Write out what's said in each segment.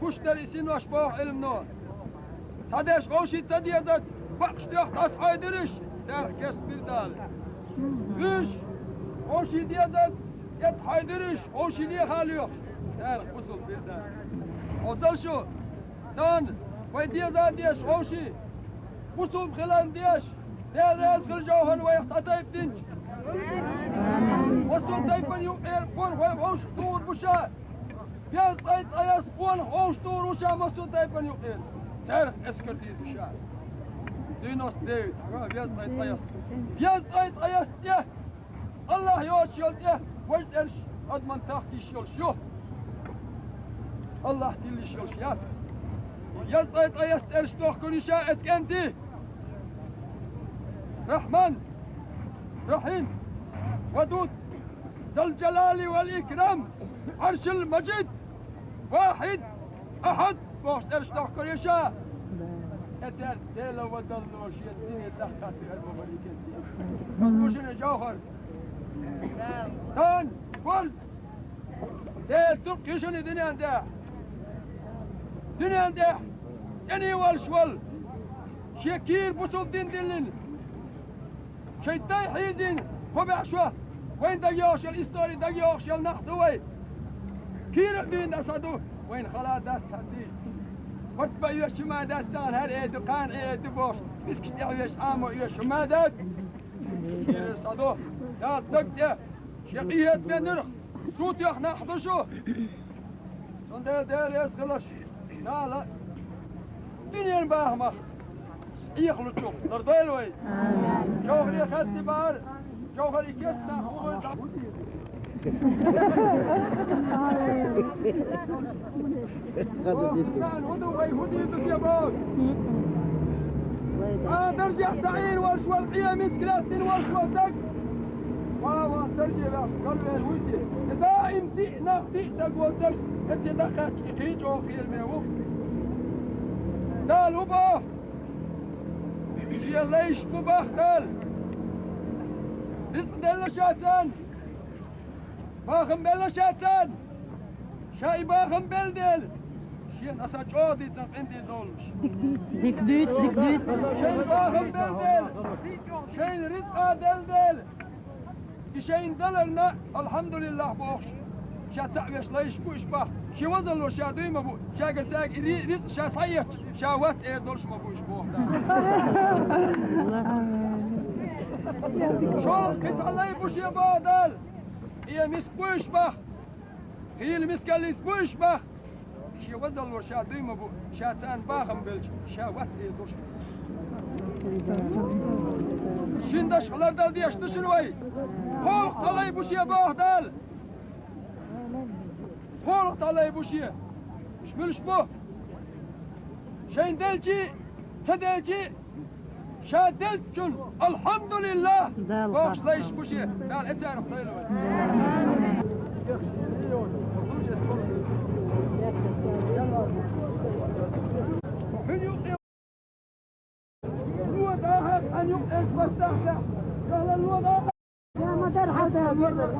Kuşları isim başbağ elimno. Sadeş koşit sadiyadat. Bakıştıyor tas haydırış. Serkes bir dal. Üç. Koşit diyadat. Et haydırış. Koşiliye hali yok. Serk usul bir dal. Osal şu. Dan. Ve diyadat diyaş koşi. Usul kılan diyaş. Değerli kıl jawhan ve yahtatayıp dinç. Usul taypan yok el kon ve hoş dur buşa. Biraz ayet ayas on hoş dur uşa masu taypan yok el. Serk eskertiz buşa. Dünos değil. Biraz ayet ayas. Biraz ayet ayas diye. Allah yoş yol diye. Vajt erş adman tahtiş yol şu. Allah diliş yol şiyat. Biraz ayet ayas erş dohkun işa etkenti. Rahman. Rahim. Vedud. ذا الجلال والإكرام عرش المجيد واحد أحد باش ترشتاق كريشا أتر ديلا وزلوش يديني تحت المملكة مدوشن جوهر تان فرز ديل تركيشن دنيا ده جني والشوال شكير بوصل دلن شيطان حيزين وبعشوه وين دقيوش الإستوري دقيوش النحطوي كير بين أصدو وين خلا داس هدي وتبا يوش ما داستان هر ايه دقان ايه دبوش سبسكت يوش عامو يوش ما داس كير أصدو يا دقيا شقيت من نرخ صوت يخ نحطوشو صندر دير يسخلش لا دنيا باهمخ يخلطشو نردويلوي جوهر يخدي بار جوهر يكسنا هو كان هدو ويهودي بكيبوت ترجع تعين وشوى القيم مسكلاتين وشوى دق واو ترجع قلب الهودي دائم تئنا تئتك ودق انت دخلت اخيج وخي الميوخ دال هبا شيا ليش مباخ دال اسم دل شاتان باخم بل شاتان شاي باخم بل دل شين أسا جودي عندي دولش ديك دوت شين باخم بل دل شين رزقا دل شين دلرنا الحمد لله بوخش شا تعبش ليش بوش با شي وزن لو شا دوي مبو شا قلتاك رزق شا صيت شا وات ايه دولش مبوش بوخ شو قلت الله يبوش يا بادل هي مسبوش با هي المسكة اللي سبوش با شي وزن لو شا دوي مبو شا تان باخم بلش شا وات ايه دولش شندش خلال دل ديش تشروي خوخ الله يبوش يا بادل خوخ الله يبوش يا مش ملش بو شين دلجي تدلجي شادلتشن الحمد لله خوخ لا يشبوش يا قال انت انا خليل أن يؤذن فاستهزأ قال الوضع يا مدر حدا كله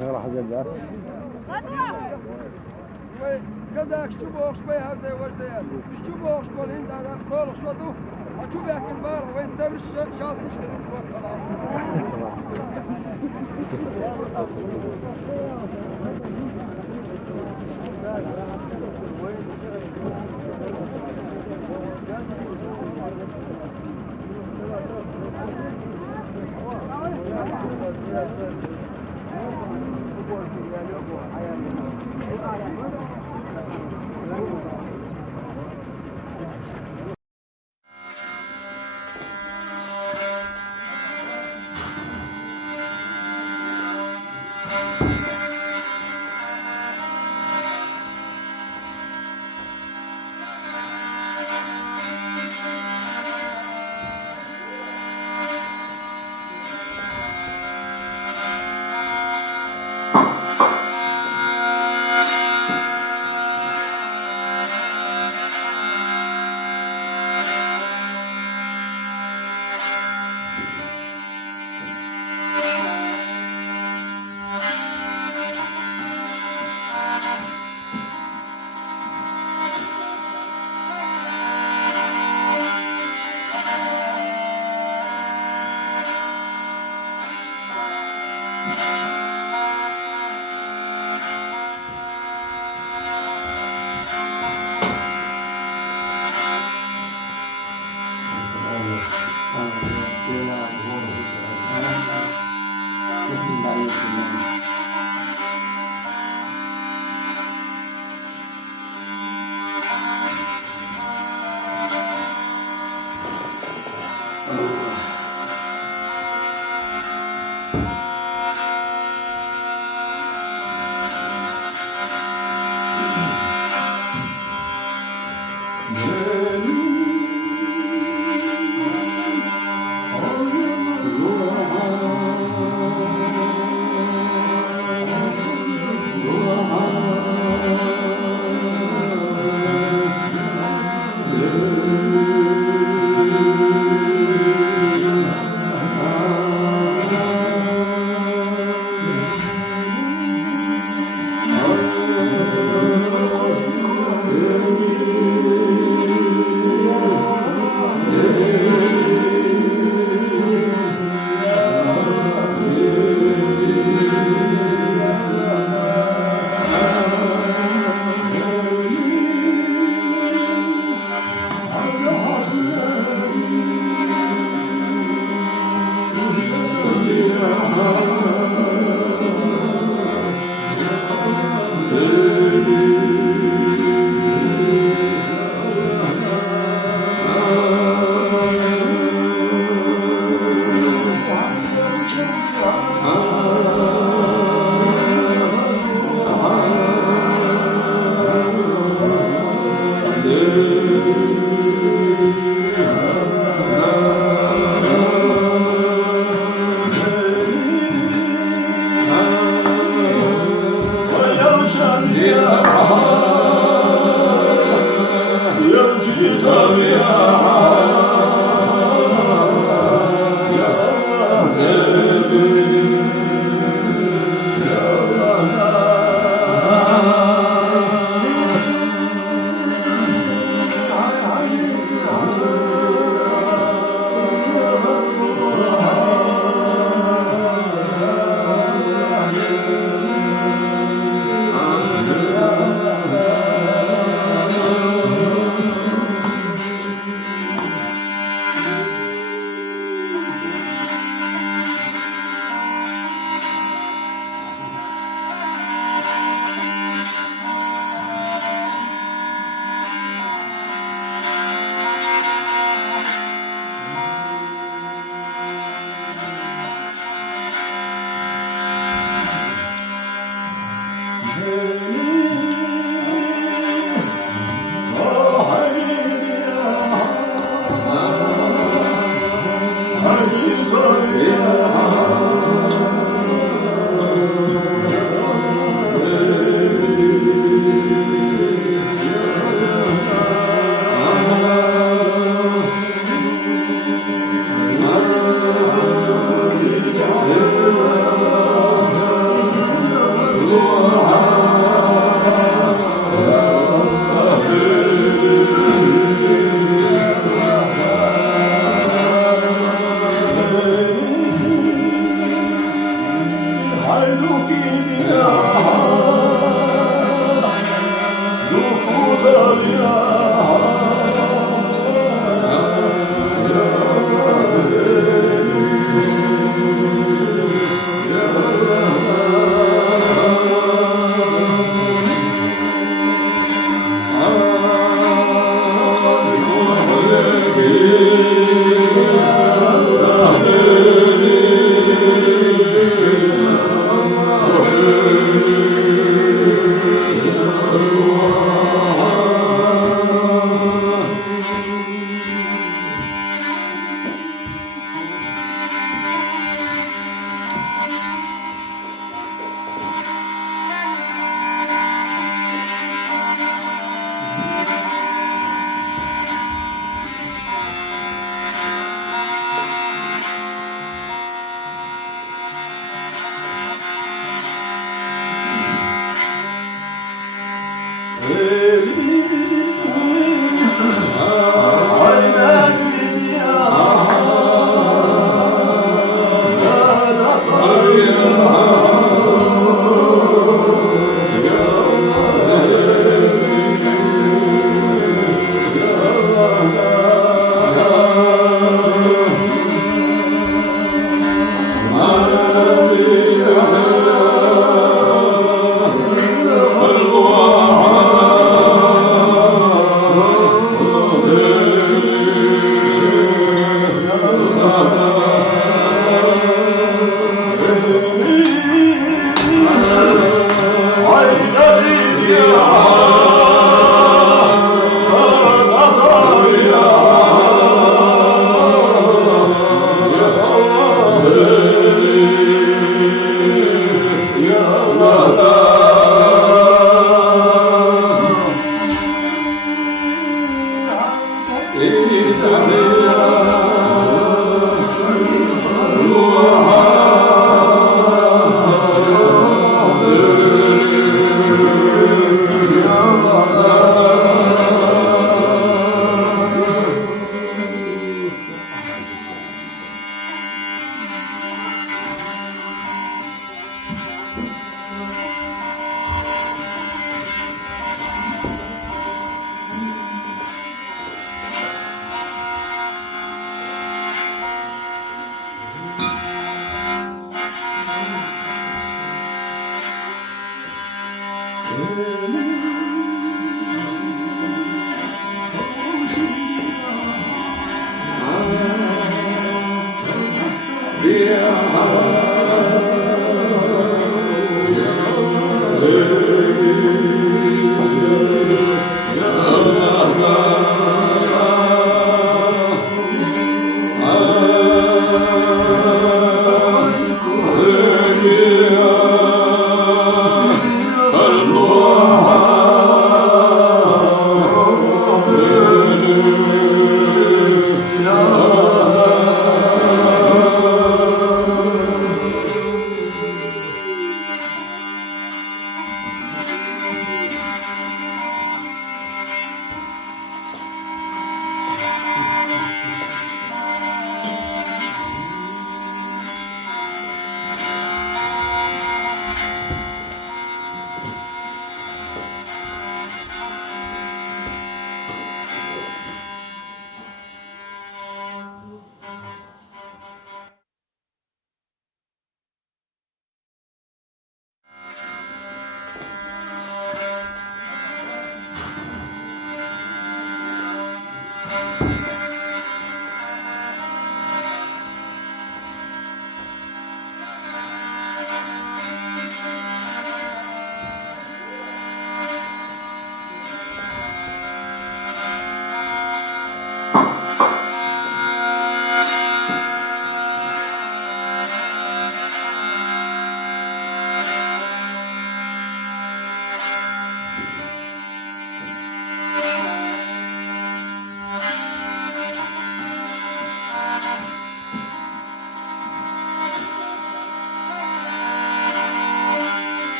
راح جدا كذاك شوفوا شوي هذا وجدان شوفوا شوي هند على كل شوطه أشوف ياك البار وين تمش شاط يشتغل خلاص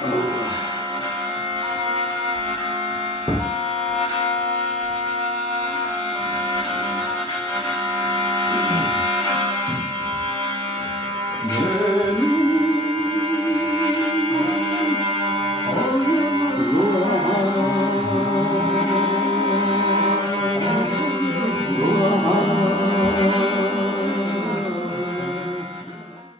Thank you.